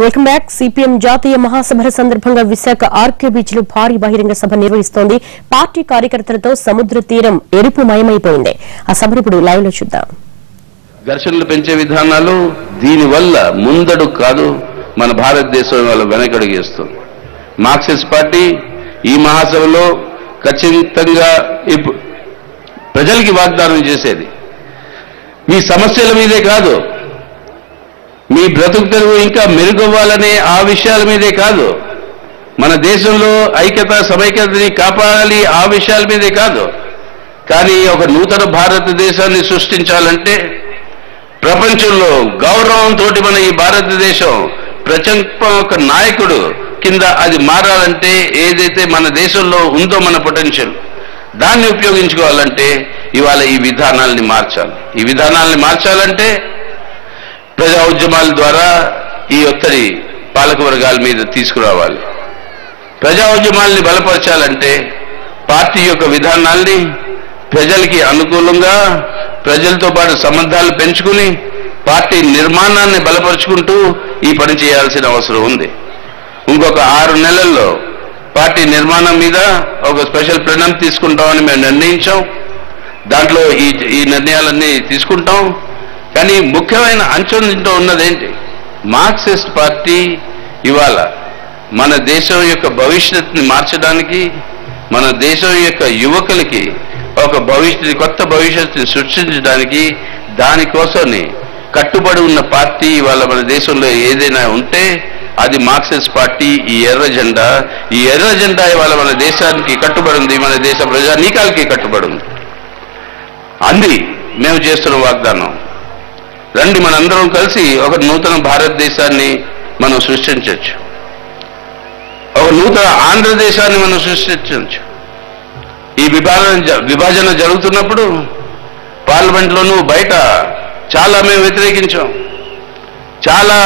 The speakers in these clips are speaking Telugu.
Welcome back. సిపిఎం జాతీయ మహాసభల సందర్భంగా విశాఖ ఆర్కే బీచ్ లో భారీ బహిరంగ సభ నిర్వహిస్తోంది. పార్టీ కార్యకర్తలతో సముద్ర తీరం ఎరుపుమయమైపోయింది. ఆ సభను ఇప్పుడు లైవ్ లో చూద్దాం. ఘర్షణలు పెంచే విధానాలు దీనివల్ల ముందడు కాదు, మన భారతదేశం వల్ల వెనకడుగేస్తుంది. మార్క్సిస్ట్ పార్టీ ఈ మహాసభలో ఖచ్చితంగా ప్రజలకి వాగ్దానం చేసేది మీ సమస్యల మీదే కాదు, మీ బ్రతుకు తెరువు ఇంకా మెరుగవ్వాలనే ఆ విషయాల మీదే కాదు, మన దేశంలో ఐక్యత సమైక్యతని కాపాడాలి ఆ విషయాల మీదే కాదు. కానీ ఒక నూతన భారతదేశాన్ని సృష్టించాలంటే ప్రపంచంలో గౌరవంతో మన ఈ భారతదేశం ఒక నాయకుడు కింద అది మారాలంటే ఏదైతే మన దేశంలో ఉందో మన పొటెన్షియల్ దాన్ని ఉపయోగించుకోవాలంటే ఇవాళ ఈ విధానాల్ని మార్చాలి. ఈ విధానాల్ని మార్చాలంటే ప్రజా ఉద్యమాల ద్వారా ఈ ఒత్తిడి పాలక వర్గాల మీద తీసుకురావాలి. ప్రజా ఉద్యమాల్ని బలపరచాలంటే పార్టీ యొక్క విధానాల్ని ప్రజలకి అనుకూలంగా ప్రజలతో పాటు సంబంధాలు పెంచుకుని పార్టీ నిర్మాణాన్ని బలపరుచుకుంటూ ఈ పని చేయాల్సిన అవసరం ఉంది. ఇంకొక 6 నెలల్లో పార్టీ నిర్మాణం మీద ఒక స్పెషల్ ప్రణాళిక తీసుకుంటామని మేము నిర్ణయించాం. దాంట్లో ఈ నిర్ణయాలన్నీ తీసుకుంటాం. కానీ ముఖ్యమైన అంచంతో ఉన్నదేంటి, మార్క్సిస్ట్ పార్టీ ఇవాళ మన దేశం యొక్క భవిష్యత్తుని మార్చడానికి, మన దేశం యొక్క యువకులకి ఒక కొత్త భవిష్యత్తుని సృష్టించడానికి దానికోసమే కట్టుబడి ఉన్న పార్టీ ఇవాళ మన దేశంలో ఏదైనా ఉంటే అది మార్క్సిస్ట్ పార్టీ. ఈ ఎర్ర జెండా ఇవాళ మన దేశానికి కట్టుబడి ఉంది, మన దేశ ప్రజానీకాలకి కట్టుబడి ఉంది. అంది మేము చేస్తున్న వాగ్దానం. రండి, మనందరం కలిసి ఒక నూతన భారతదేశాన్ని మనం సృష్టించవచ్చు, ఒక నూతన ఆంధ్రదేశాన్ని మనం సృష్టించవచ్చు. ఈ విభజన జరుగుతున్నప్పుడు పార్లమెంట్లోనూ బయట చాలా మేము వ్యతిరేకించాం, చాలా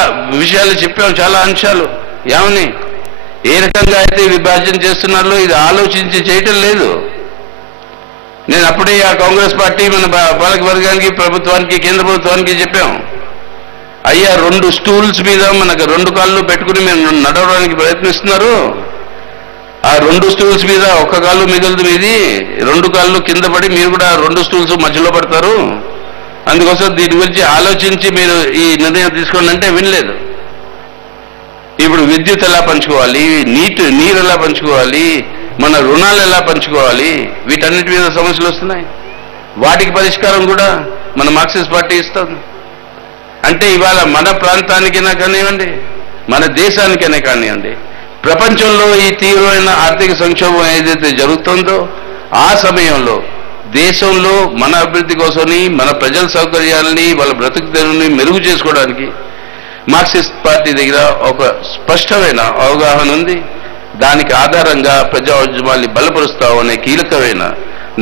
విషయాలు చెప్పాం, చాలా అంశాలు. ఏమని ఏ రకంగా అయితే విభజన చేస్తున్నారో ఇది ఆలోచించి చేయటం లేదు. నేను అప్పుడే ఆ కాంగ్రెస్ పార్టీ మన పాలక వర్గానికి, ప్రభుత్వానికి, కేంద్ర ప్రభుత్వానికి చెప్పాం, అయ్యా 2 స్టూల్స్ మీద మనకు 2 కాళ్ళు పెట్టుకుని మేము నడవడానికి ప్రయత్నిస్తున్నారు. ఆ 2 స్టూల్స్ మీద 1 కాళ్ళు మిగులుతుంది, మీది 2 కాళ్ళు కింద పడి మీరు కూడా 2 స్టూల్స్ మధ్యలో పడతారు. అందుకోసం దీని గురించి ఆలోచించి మీరు ఈ నిర్ణయం తీసుకోండి అంటే వినలేదు. ఇప్పుడు విద్యుత్ ఎలా పంచుకోవాలి, నీరు ఎలా పంచుకోవాలి, మన రుణాలు ఎలా పంచుకోవాలి, వీటన్నిటి మీద సమస్యలు వస్తున్నాయి. వాటికి పరిష్కారం కూడా మన మార్క్సిస్ట్ పార్టీ ఇస్తుంది. అంటే ఇవాళ మన ప్రాంతానికైనా కానివ్వండి, మన దేశానికైనా కానివ్వండి, ప్రపంచంలో ఈ తీవ్రమైన ఆర్థిక సంక్షోభం ఏదైతే జరుగుతుందో ఆ సమయంలో దేశంలో మన అభివృద్ధి కోసమని, మన ప్రజల సౌకర్యాలని, వాళ్ళ బ్రతుకు తెరువుని మెరుగు చేసుకోవడానికి మార్క్సిస్ట్ పార్టీ దగ్గర ఒక స్పష్టమైన అవగాహన ఉంది. దానికి ఆధారంగా ప్రజా ఉద్యమాల్ని బలపరుస్తామనే కీలకమైన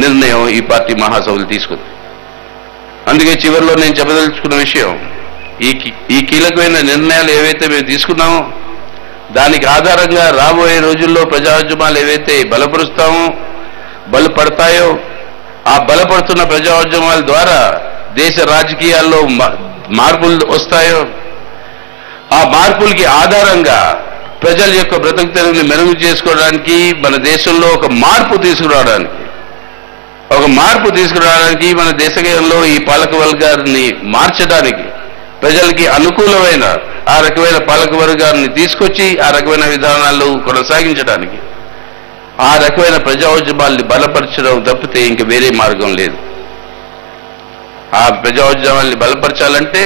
నిర్ణయం ఈ పార్టీ మహాసభలు తీసుకుంది. అందుకే చివరిలో నేను చెప్పదలుచుకున్న విషయం, ఈ కీలకమైన నిర్ణయాలు ఏవైతే మేము తీసుకున్నామో దానికి ఆధారంగా రాబోయే రోజుల్లో ప్రజా ఉద్యమాలు ఏవైతే బలపడతాయో ఆ బలపడుతున్న ప్రజా ఉద్యమాల ద్వారా దేశ రాజకీయాల్లో మార్పులు వస్తాయో ఆ మార్పులకి ఆధారంగా ప్రజల యొక్క బ్రతుకు తెరువుని మెరుగు చేసుకోవడానికి, మన దేశంలో ఒక మార్పు తీసుకురావడానికి మన దేశంలో ఈ పాలక వర్గాన్ని మార్చడానికి, ప్రజలకి అనుకూలమైన ఆ రకమైన పాలక వర్గాన్ని తీసుకొచ్చి ఆ రకమైన విధానాలు కొనసాగించడానికి, ఆ రకమైన ప్రజా ఉద్యమాల్ని బలపరచడం తప్పితే ఇంక వేరే మార్గం లేదు. ఆ ప్రజా ఉద్యమాల్ని బలపరచాలంటే